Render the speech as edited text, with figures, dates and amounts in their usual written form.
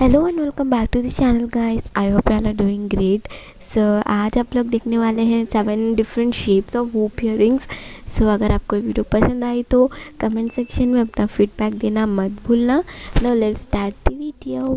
Hello and welcome back to the channel guys. I hope you are doing great. सो आज आप लोग देखने वाले हैं 7 different shapes of hoop earrings. सो अगर आपको वीडियो पसंद आई तो कमेंट सेक्शन में अपना फीडबैक देना मत भूलना। Now let's start the video.